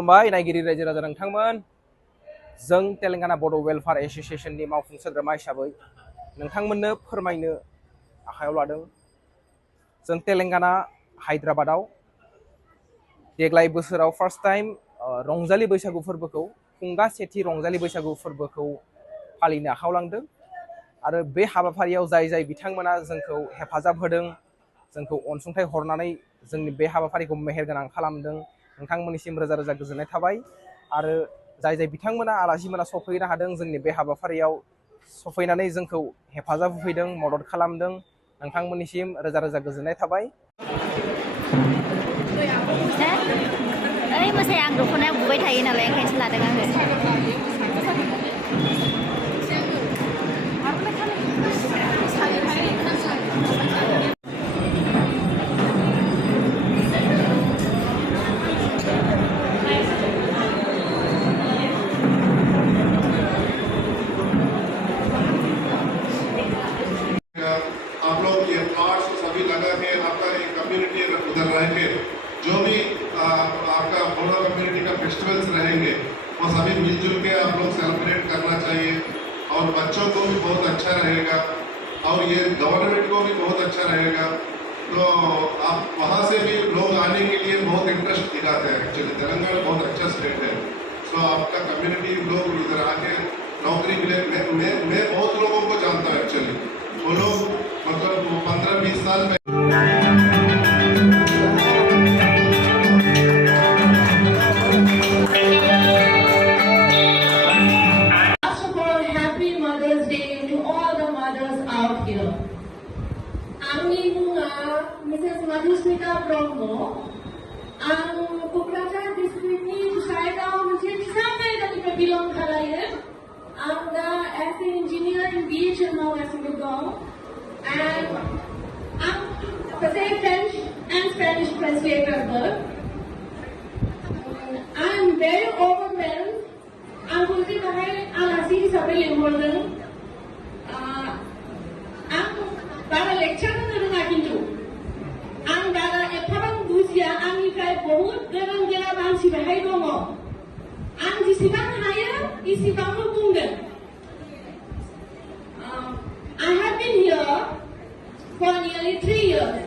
खुलुमबाय नायगिरि रायजो राजा नोंथांमोन जों तेलेंगाना बड' वेलफेयार एसोसिएशननि मावफुं सोद्रोमा हिसाबै नोंथांमोननो फोरमायनो आखायाव लादों। जों तेलेंगाना हायद्राबादाव देग्लाय बोसोराव फार्स्ट टाइम रंजालि बैसागु फोरबोखौ खुंगा सेथि रंजालि बैसागु फोरबोखौ फालिनो आखायाव लांदों आरो बे हाबाफारियाव जाय बिथांमोना जोंखौ हेफाजाब होदों, जोंखौ अनसुंथाइ हरनानै जोंनि बे हाबाफारिखौ मेहेरगोनां खालामदों, नोंथांमोननिसिम रोजा रोजा गोजोननाय थाबाय। आरो जाय बिथांमोना आलासिमोना सफैनो हादों, जोंनि बे हाबाफारियाव सफैनानै जोंखौ हेफाजाब होफैदों, मदद खालामदों, नोंथांमोननिसिम रोजा रोजा गोजोननाय थाबाय। मोसाया आं दख'नायाव गुबाय थायो नालाय ओंखायनोसो लादों आङो। आप लोग ये प्लॉट्स सभी लगा के आपका एक कम्युनिटी उधर रहेंगे, जो भी आपका बोडो कम्युनिटी का फेस्टिवल्स रहेंगे वो सभी मिलजुल के आप लोग सेलिब्रेट करना चाहिए और बच्चों को भी बहुत अच्छा रहेगा और ये गवर्नमेंट को भी बहुत अच्छा रहेगा। तो आप वहाँ से भी लोग आने के लिए बहुत इंटरेस्ट दिखाते हैं। एक्चुअली तेलंगाना बहुत अच्छा स्टेट है, तो आपका कम्युनिटी लोग इधर आके नौकरी मिले। मैं बहुत लोगों को जानता हूँ एक्चुअली, वो लोग मतलब 15-20 साल में Mrs. Madhusmita Brahmo, ang Kukrata district ni saya mungkin sampai dari kebilang kalian, ang as an engineer in BHMO as a and I'm the French and Spanish translator. I'm very overwhelmed. I'm going to say I'm sabi lemordan. I'm para lecture na natin to. Ang dara parang busia ang ikay बहुत gerang-gerang ang sibahay mo. Ang isibang haya, isibang tunggal. I have been here for nearly 3 years.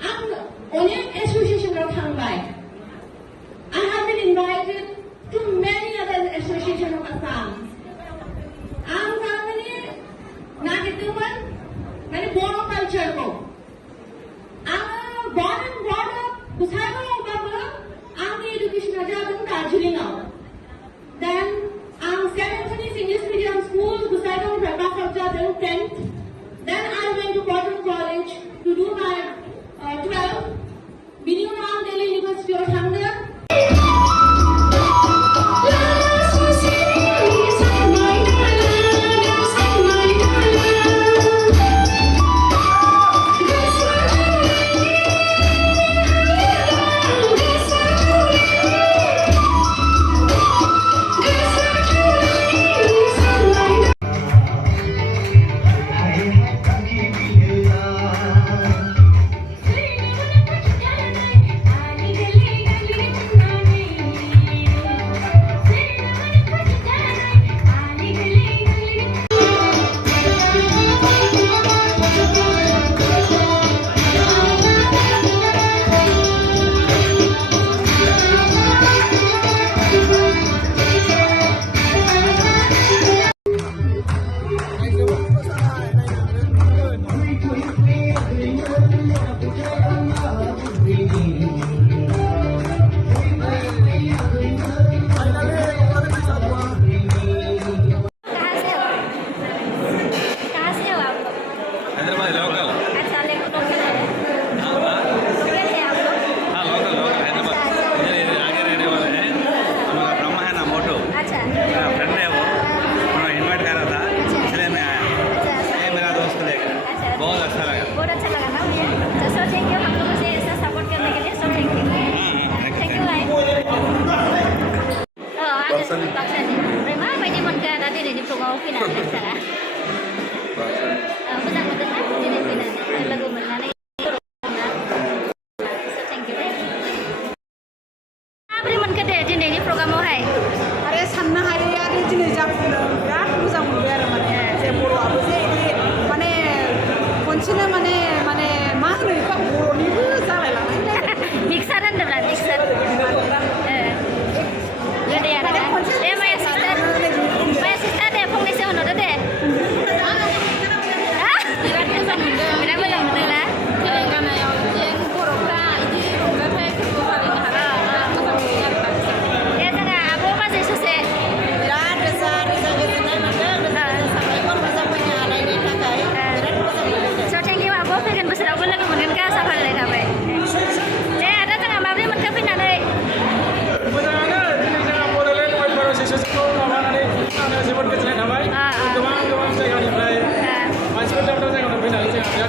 Ang Onion Association of Hangai. I have been invited to many other associations of Assam. Ang kami nakituman, mani Bodo culture ko. Born and brought up, I'm the education in Darjeeling now. Then I'm 7th English medium school, Kusaigaon Prabha 10th. Then I went to Cotton College to do my 12th. Minimum Delhi University of Hamda.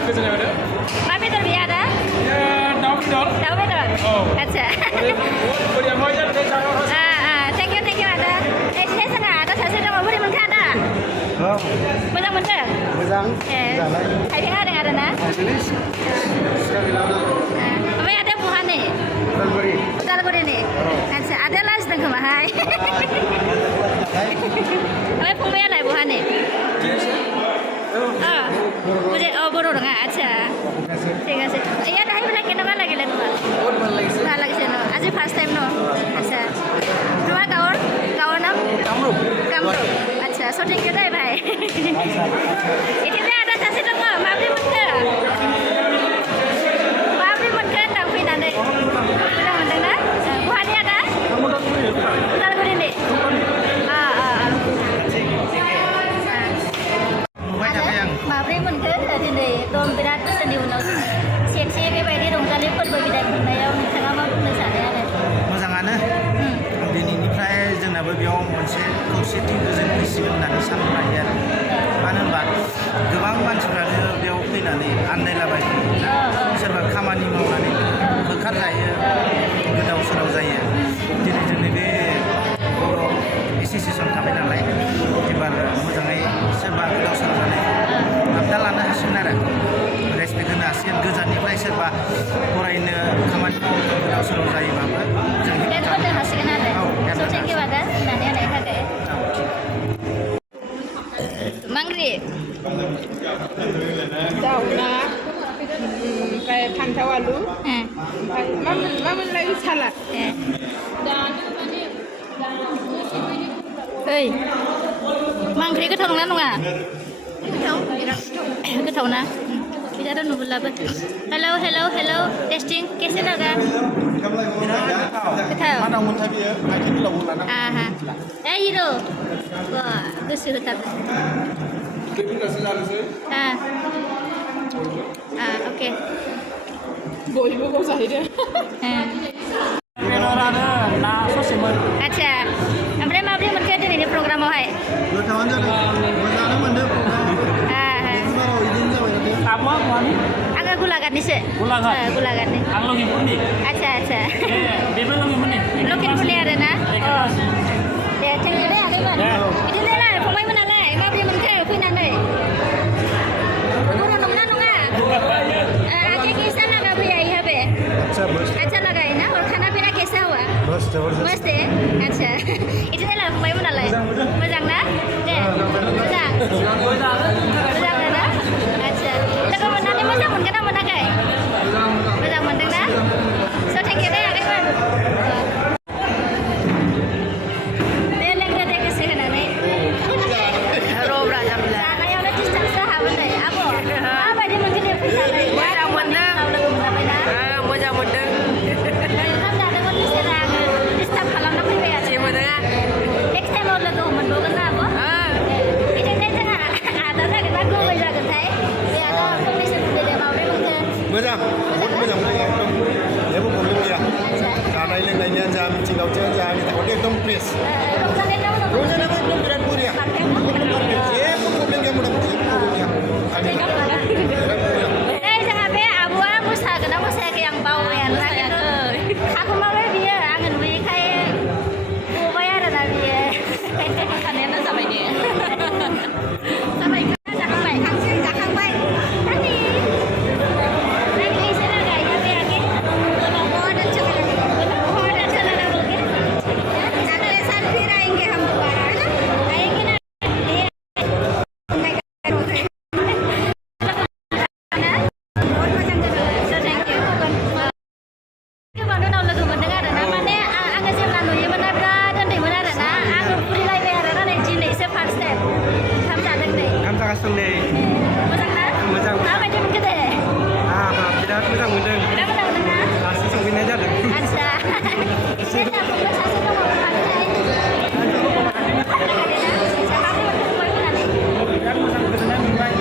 गोजोननाय मोनो मा बेदर बियो आदा दाउ बेदर दाउ बेदर औ आदसा बोरै मा जादों जानो थेंक इउ आदा एसे जोंहा आदा सासे दङ बोरै मोनखो आदा मोजां मोनदों मोजां ए थाइबें हादों आरो ना ओमफ्राय आदाया बहानि उदालगुरि उदालगुरिनि आदसा आदाया लाजिदों खोमाहाय ओमफ्राय फंबायालाय बहानि बर' नङा আচ্ছা ঠিক আছে ইয়াত আহি পেলাই কেনেকুৱা লাগিলে তোমাৰ বহুত ভাল লাগিছে ভাল লাগিছে ন আজি ফাৰ্ষ্ট টাইম ন আচ্ছা তোমাৰ গাঁৱৰ নাম কামৰূপ কামৰূপ আচ্ছা চ' থেংক ইউ দেই ভাই এতিয়া आदा सासे दङ माब्रै मोनखो होनदां फैनानै मोजां मोनदोंना बहानि आदा उदालगुरिनि माब्रै मोनखो दिनै एकदम बिराद बोसोरनि उनाव सेथि बेबायदि रंजालि फोरबो बिदाय खुंनायाव नोंथाङा मा बुंनो सानो आरो मोजाङानो दिनैनिफ्राय जोंनाबो बेयाव मोनसे खौसेथि गोजोन फैसिगोन होननानै साननो हायो आरो मानो होनबा गोबां मानसिफ्रानो बेयाव फैनानै आन्दायलाबायो सोरबा खामानि मावनानै होखारजायो गोदाव सोराव जायो दिनै जोंनि बे बर' एस'सियेसन थाबाय नालाय एबार मोजाङै सोरबा गोदाव सोराव जानाय आबदा लानो हासिगोन आरो रेसपेक्ट होनो हासिगोन गोजाननिफ्राय सोरबा फरायनो खामानि मावनो गोदाव सोराव जायोबाबो जों हेल्प होनो हासिगोन आरो स' थेंक इउ आदा होननानै होनायनि थाखाय मांग्रि दाउ ना ओमफ्राय फान्थाव आलु ओमफ्राय मा मोनलाय सालाद ओइ मा ओंख्रि गोथाव नङा नङा गोथाव ना बिराद नुबोलाबो हेलौ हेलौ हेलौ टेस्टिं कैसे लगा गोथाव आहा ए हिरो गोसो होथारदों ओके बयबो गाव जाहैदो ना ससेमोन आच्छा ओमफ्राय माब्रै मोनखो दिनैनि प्रग्रामावहाय गोथावानो जादों मोजाङानो मोनदों बाराव बिदिनो जाबाय आब'आ बहानि आङो गुलाघाटनिसो गलाघाट गुलाघाटनि आं लखिमपुरनि आच्छा आच्छा बेबो लखिमपुरनि लखिमपुरनि आरो ना दे थेंक इउ दे आगैमोन बिदिनोलाय फंबायमोनालाय माब्रै मोनखो फैनानै बर' नंना नङा आगे कैसा लगा भैया यहाँ पे अच्छा लगा है ना और खाना पीना कैसा हुआ मस्त है अच्छा बिदिनोलाय फंबायमोनालाय मोजां ना दे मोजां ना आच्छा लोगो मोननानै मोजां मोनगोन ना मोनाखै मोजां मोनदोंना स' थेंक इउ दे आगैमोन दे लोंदो दे गोसो होनानै जानायावनो डिसटेन्स हाबो नै आब' माबायदि मोनखो दे फैनानै मोजां मोनदों लोगो मोनबायना मोजां मोनदों ओंखाम जादोंमोन बिसोरो आङो डिस्टार्ब खालामना फैबाय आरो जेबो नङा नेक्स्ट टाइमाव लोगो मोनबावगोन ना आब' बिदिनो जोंहा आदा जागोन ना गुबै जागोनथाय बे आदा फंनैसो बुंदो दे माब्रै मोनखो मोजां बहुद मोजां मोनदों एकदम जेबो प्रब्लेम गैया जानाय लोंनायनियानो जा मिथिं दावथिंआनो जा आंनि थाखाय एकदम फ्रेस रंजानायनि उनाव रंजानायाबो एकदम बिराद बरिया जेबो प्रब्लेम गैया मथा मथि जेबो प्रब्लेम गैया आंनि थाखाय बिराद मोजां नै जोंहा बे आब'आ मोसागोन ना मोसायाखै आं बावबायानो थाखुमाबाय बियो आङो नुयैखाय गबाय आरोना बियो मोसानायानो जाबाय दे जाबाय जाखांबाय जाखांबाय नानि कैसे लगा यहाँ पे आके बहुत अच्छा लगा बोल के अगले साल फिर आएंगे हम दोबारा है ना आएंगे ना बहुत मोजां जादों स' थेंक इउ गोबां उनाव लोगो मोनदों आरो ना माने आङो जेब्ला नुयोमोन ना बिराद उन्दैमोन आरो ना आङो बुरिलायबाय आरो ना नै दिनैसो फार्स्ट टाइम ओंखाम जादों नै ओंखाम जागासिनो दं नै मोजां ना मोजां माबायदि मोनखो दे बिराद मोजां मोनदों बिराद मोजां मोनदों ना दासो संफैनाय जादों आच्छा एसे जाबोनो सासे दङ बिराद मोजां गोजोननाय मोनबाय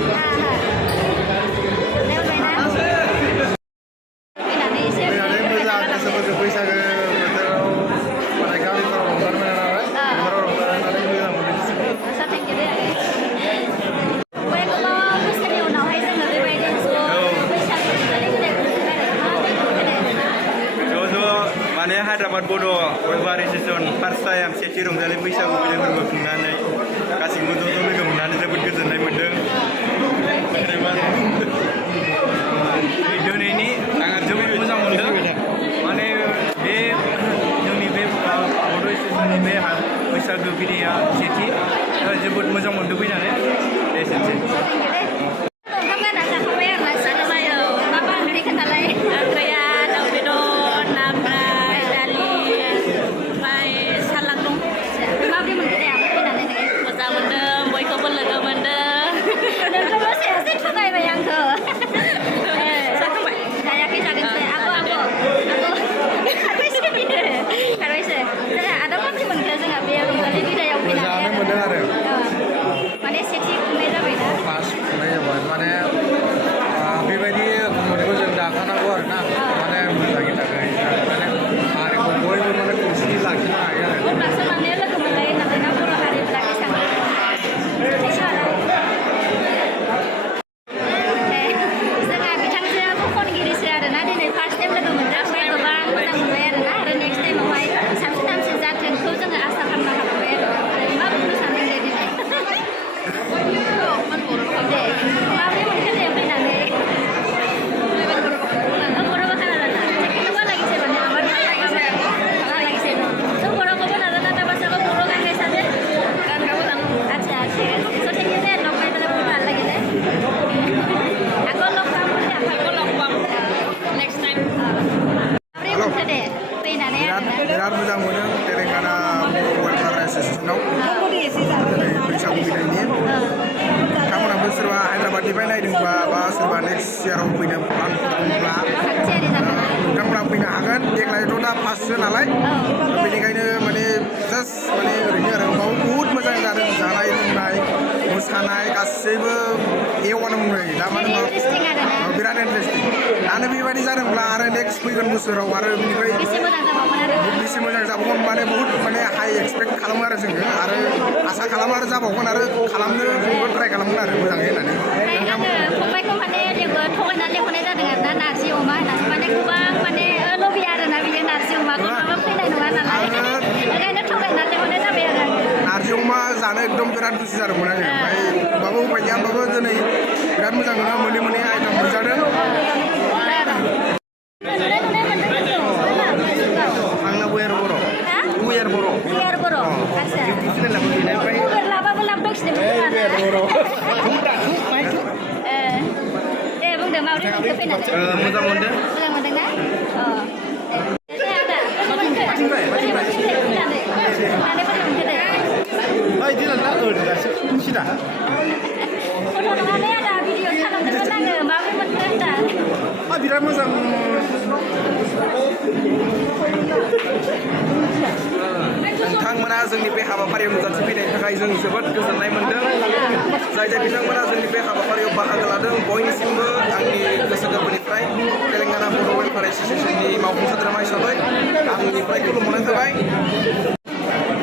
फैनानै एसे मोजां गोसोफोरखौ बैसागो बोथोराव माने गामिफोराव रंजानो मोना नालाय बेफोराव रंजानानै मोजां मोनो थेंक इउ दे आगै Ahmad Bodo Welfare Association first time सेथि रंजालि बैसागु बिदाय फोरबो खुंनानै गासिबो ज' ज' लोगो मोननानै जोबोद गोजोननाय मोन्दों। दिनैनि आं जोबोद मोजां मोनदों माने बे जोंनि बे बड' एसोसिएसननि बे बैसागु बिदाया सेथि जोबोद मोजां मोन्दों फैनानै एसेनोसै। ओंखाम जाखांबाय आरोना जाखांबाय मा मा ओंख्रि खोन्थालाय ओंख्रिया दाउ बेदर ना फ्राय दालि ओमफ्राय सालाद दं माबोरै मोनखो दे आं फैनानै मोजां मोनदों बयखौबो लोगो मोनदों नोंखौबो एसे थगायबाय आंखौ जाखांबाय जायाखै जागोनसै आगो खारबायसो जोंहा आदा माबोरै मोनखो जोंहा बे रंजालि बिदायाव फैनानै मोनदों आरो माने सेथि खुंनाय जाबायना पास खुंनाय जाबाय माने बेबायदि खुंनायखौ जों दाखानांगौ आरोना माने मोजांनि थाखाय माने हारिखौ बयबो माने खौसेथि लाखिनो हायो आरो अब्लासो माने लोगो मोनलायो नालाय ना बर' हारिफ्रा एसां जोंहा बिथांजोआबो खनगिरिसो आरोना दिनै फार्स्ट टाइम लोगो मोनजाबाय गोबां मोजां मोनबाय आरोना आरो नेक्स्ट टाइमावहाय साबसिन हामसिन जाथोंखौ जोङो आसा खालामनो हाबाय आरो मा बुंनो सानदों दे दिनै दे माबोरै मोनखो दे फैनानै बर'बो खोनादों केनेকুৱা লাগিছে মানে আমার ভাল লাগিছে ভাল লাগিছে তো বড় কব নাজানা তাৰ পাছত আকৌ বড় গান গাইছা যে গান গাব জানো আচ্ছা ঠিক আছে তো ঠিক আছে লগ পাই পেলাই বহুত ভাল লাগিলে আকৌ লগ পাম বুলি আকৌ লগ পাম নেক্সট টাইম माबोरै मोनखो दे फैनानै आरोना बिराद मोजां मोनो तेलेंगाना वेलफेयार एसोसिएसनाव दिनै बैसागु बिदायनि बिथांमोनाबो सोरबा हायद्राबादनिफ्राय नायदोंबा बा सोरबा नेक्स्ट इयाराव फैनो प्लान खालामदोंब्ला थियारि जादों नोंथांमोना फैनो हागोन देग्लायथ' दा फार्स्टसो नालाय बेनिखायनो माने जास्ट माने ओरैनो आरो बाव बुहुद मोजां जादों जानाय लोंनाय मोसानाय गासैबो एवानो बुंनाय दा मानो इन्टारेस्टिं आरोना बिराद इन्टारेस्टिं दानो बेबायदि जादोंब्ला आरो नेक्स्ट फैगोन बोसोराव आरो बेनिफ्राय एसे मोजां जाबावगोन आरो बेसे मोजां जाबावगोन माने बुहुद माने हाइ एक्सपेक्ट खालामो आरो जोङो आरो आसा खालामो आरो जाबावगोन आरो खालामनो जोंबो ट्राइ खालामगोन आरो मोजाङै होननानै ओमफ्राय आङो फंबायखौ माने थगायनानै लेंहरनाय जादों आरोना नारजि अमा होननानै माने गोबां माने लुबैयो आरोना बियो नारजि अमाखौ माबा फैनाय नङा नालाय ओंखायनो थगायनानै लेंहरनाय जाबाय आरो आङो नारजि अमा जानो एकदम बिराद गोसो जादोंमोन आङो ओमफ्राय होमबाबो उपाय गैया होमबाबो दिनै बिराद मोजां नङा मोनै मोनै आइटेम मोनजादों आंना वेर बर' वेर बर' बियार बर' आच्छा सिनायलाबो गैला ओमफ्राय उबेर लाबाबो लाबोदोंसै दे बुंदो माबोरै मोनखो फैनानै मोजां मोनदों मोजां मोनदोंना आदा बोरै मोनखो फैनानै बोरै मोनखो दे बायदि ना दासो सिदा फट' नङालै आदा भिडिअ खालामदोंमोन आङो माबोरै मोनखो होनदा बिराद मोजां नोंथांमोना जोंनि बे हाबाफारियाव नुजाथिफैनायनि थाखाय जों जोबोद गोजोननाय मोन्दों जाय बिथांमोना जोंनि बे हाबाफारियाव बाहागो लादों बयनिसिमबो आंनि गोसो गोरबोनिफ्राय तेलेंगाना बर' वेलफेयार एसोसिएसननि मावफुं सोद्रोमा हिसाबै आंनिफ्राय खुलुमहरनाय थाबाय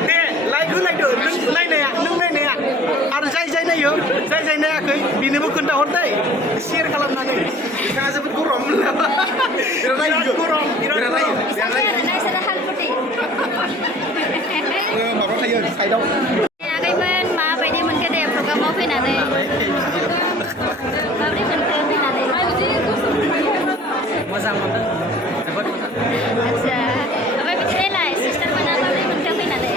दे लाइक होलायदो नों नायनाया आरो जाय नायो जाय नायाखै बेनोबो खोन्थाहर दै शेयार खालामनानै बिथाङा जोबोद गरम बिराद गरम बिराद नायो माबा थायो साइडआव आगैमोन माबायदि मोनखो दे प्रग्रामाव फैनानै माबोरै मोनखो फैनानै मोजां मोनदों जोबोद मोजां आच्छा ओमफ्राय बिदिलाय सिस्टार मोना माबोरै मोनखो फैनानै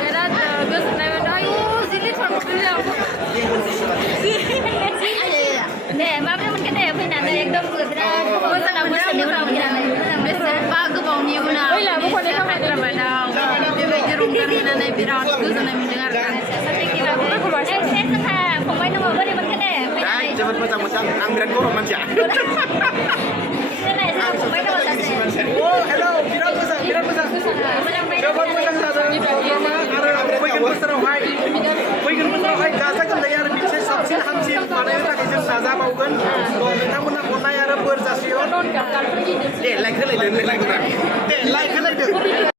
बिराद गोजोननाय मोनदों आयु जि लिटार मोनदों दे माबोरै मोनखो दे फैनानै एकदम बिराद मोजां बोसोरनि उनाव फैनानै बेसेबा गोबावनि उनाव हायद्राबादाव बेबायदि रंजानानै बिराद गोजोननाय मोनदों आरो जोंहा फंबाय दङ बोरै मोनखो दे फैनानै जोबोद मोजां मोजां आं बिराद गरम मानसिया जोंहा फंबाय दङ सासे हेलौ बिराद मोजां जोबोद मोजां जादों प्रग्रामा आरो फैगोन बोसोरावहाय गाजा गोमजायै आरो बिसे साबसिन हामसिन बानायनो थाखाय जों नाजाबावगोन नोंथांमोना अननाय आरो बोर जासिगोन दे लाइक होलायदो दे लाइक होलायदो